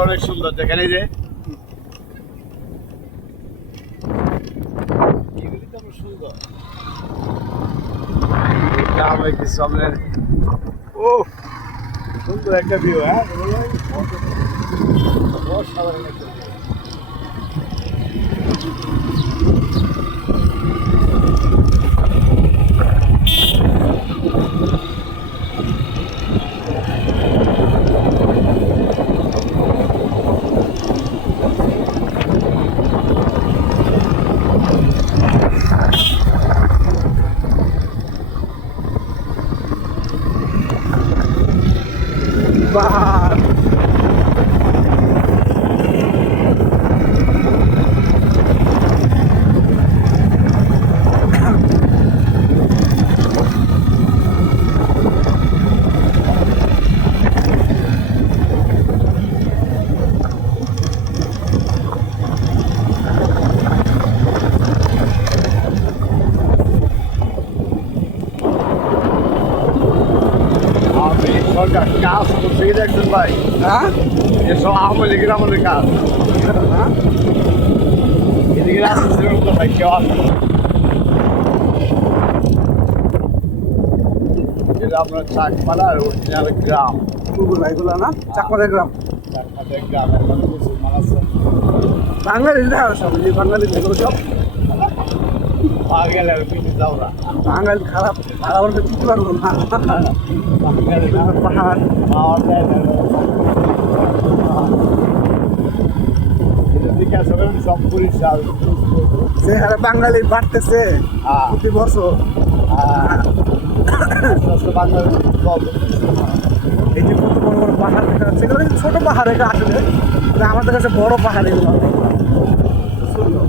অনেক সুন্দর দেখেন এই যে সুন্দর সামনের ও সুন্দর একটা ভিউ হ্যাঁ অসাধারণ একটা বাহ সরকার কাজ করছে কি দেখছেন ভাই হ্যাঁ এসব আওয়ামী লীগের আমাদের কাজ এদিকে রাস্তা তো ভাই কেউ আসবে এটা আপনার চাকমালার অরিজিনাল গ্রাম এগুলো না চাকমাদের গ্রাম চাকমাদের গ্রামের মানে মুসলমান আছে বাঙালি না সব যে বাঙালি যেগুলো সব গেলে আর কিছু যাও না বাঙালি খারাপ খারাপ হলে কিছু পারবো না পাহাড় পাওয়া যায় না এদিকে আসলে সব পরিষ্কার যে হারে বাঙালি বাড়তেছে প্রতি বছর বাংলাদেশ এই যে কত বড় বড় পাহাড় দেখা যাচ্ছে এগুলো কিন্তু ছোট পাহাড় এটা আসলে আমাদের কাছে বড় পাহাড় এগুলো সুন্দর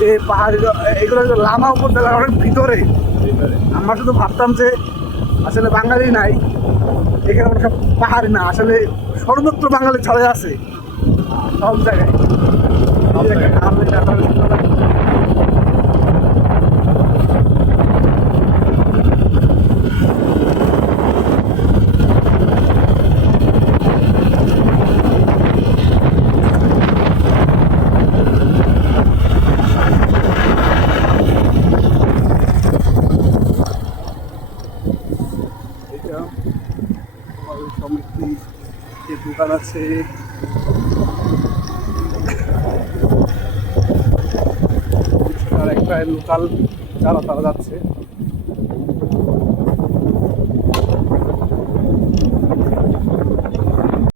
যে পাহাড় এগুলো লামা উপজেলার অনেক ভিতরে আমরা শুধু ভাবতাম যে আসলে বাঙালি নাই এখানে আমরা সব পাহাড়ি না আসলে সর্বত্র বাঙালি ছড়ে আছে সব জায়গায় সমিতি যে দোকান আছে একটা লোকাল যারা তারা যাচ্ছে